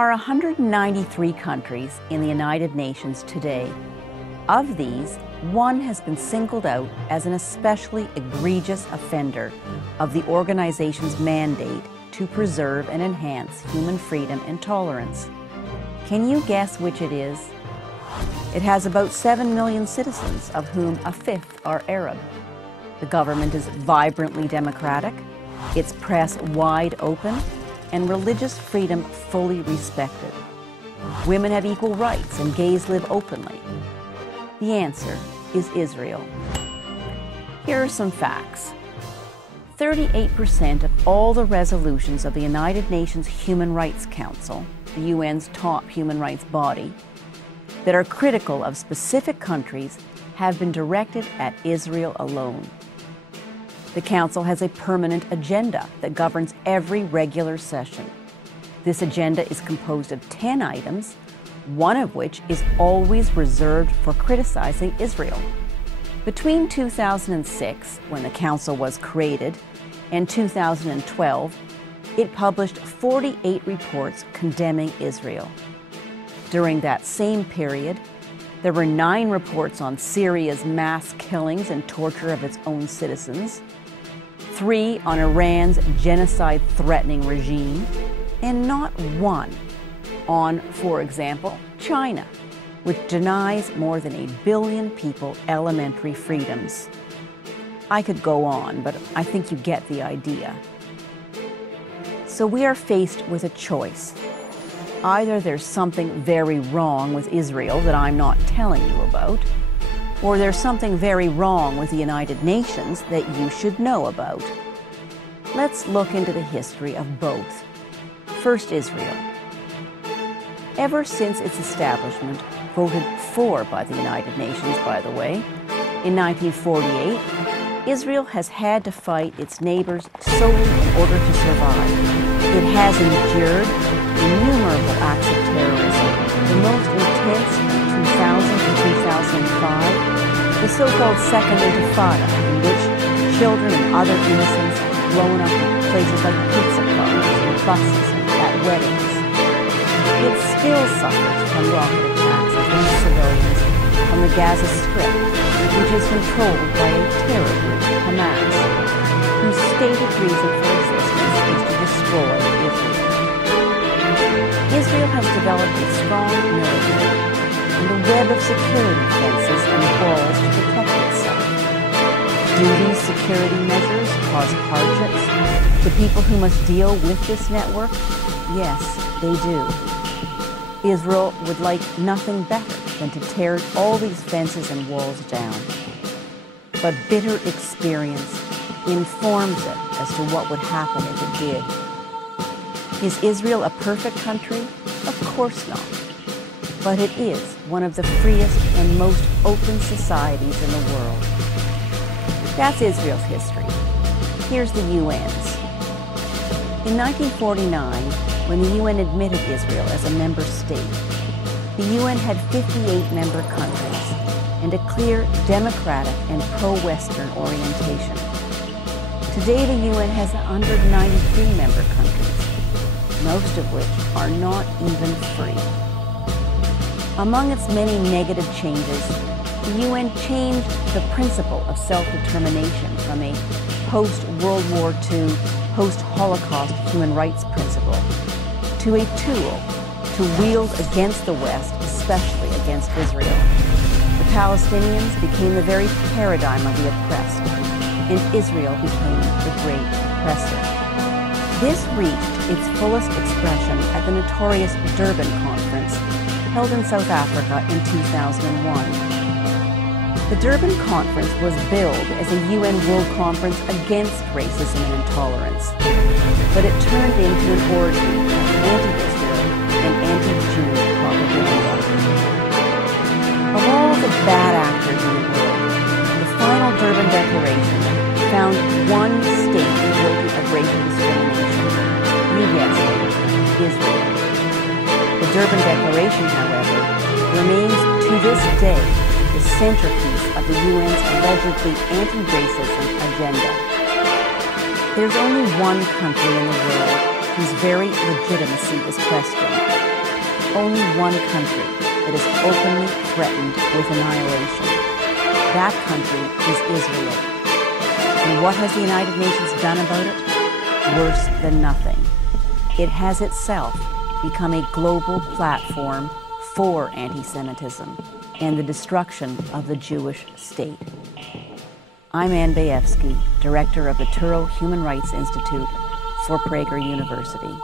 are 193 countries in the United Nations today. Of these, one has been singled out as an especially egregious offender of the organization's mandate to preserve and enhance human freedom and tolerance. Can you guess which it is? It has about 7 million citizens, of whom a fifth are Arab. The government is vibrantly democratic, its press wide open, and religious freedom fully respected. Women have equal rights and gays live openly. The answer is Israel. Here are some facts. 38% of all the resolutions of the United Nations Human Rights Council, the UN's top human rights body, that are critical of specific countries have been directed at Israel alone. The Council has a permanent agenda that governs every regular session. This agenda is composed of 10 items, one of which is always reserved for criticizing Israel. Between 2006, when the Council was created, and 2012, it published 48 reports condemning Israel. During that same period, there were 9 reports on Syria's mass killings and torture of its own citizens, 3 on Iran's genocide-threatening regime, and not one on, for example, China, which denies more than 1 billion people elementary freedoms. I could go on, but I think you get the idea. So we are faced with a choice. Either there's something very wrong with Israel that I'm not telling you about, or there's something very wrong with the United Nations that you should know about. Let's look into the history of both. First, Israel. Ever since its establishment, voted for by the United Nations, by the way, in 1948, Israel has had to fight its neighbors solely in order to survive. It has endured innumerable acts of terrorism, the most intense in 2000 to 2005, the so-called Second Intifada, in which children and other innocents have grown up in places like pizza parlors and buses and at weddings. It still suffers from rocket attacks against civilians from the Gaza Strip, which is controlled by a terror group, Hamas, whose stated reason for existence is to destroy Israel. Israel has developed a strong military and a web of security fences and walls to protect itself. Do these security measures cause hardships to people who must deal with this network? Yes, they do. Israel would like nothing better than to tear all these fences and walls down. But bitter experience informs it as to what would happen if it did. Is Israel a perfect country? Of course not. But it is one of the freest and most open societies in the world. That's Israel's history. Here's the UN's. In 1949, when the UN admitted Israel as a member state, the UN had 58 member countries and a clear democratic and pro-Western orientation. Today, the UN has 193 member countries, most of which are not even free. Among its many negative changes, the UN changed the principle of self-determination from a post-World War II, post-Holocaust human rights principle to a tool to wield against the West, especially against Israel. The Palestinians became the very paradigm of the oppressed, and Israel became the great oppressor. This reached its fullest expression at the notorious Durban Conference, held in South Africa in 2001. The Durban Conference was billed as a UN World Conference against racism and intolerance, but it turned into an orgy of anti-Israel and anti-Jew propaganda. Of all the bad actors in the world, the final Durban Declaration found one state guilty of racial discrimination. You guessed it, Israel. The Durban Declaration, however, remains to this day the centerpiece of the UN's allegedly anti-racism agenda. There's only one country in the world whose very legitimacy is questioned, only one country that is openly threatened with annihilation. That country is Israel. And what has the United Nations done about it? Worse than nothing. It has itself become a global platform for anti-Semitism and the destruction of the Jewish state. I'm Ann Bayevsky, director of the Turo Human Rights Institute for Prager University.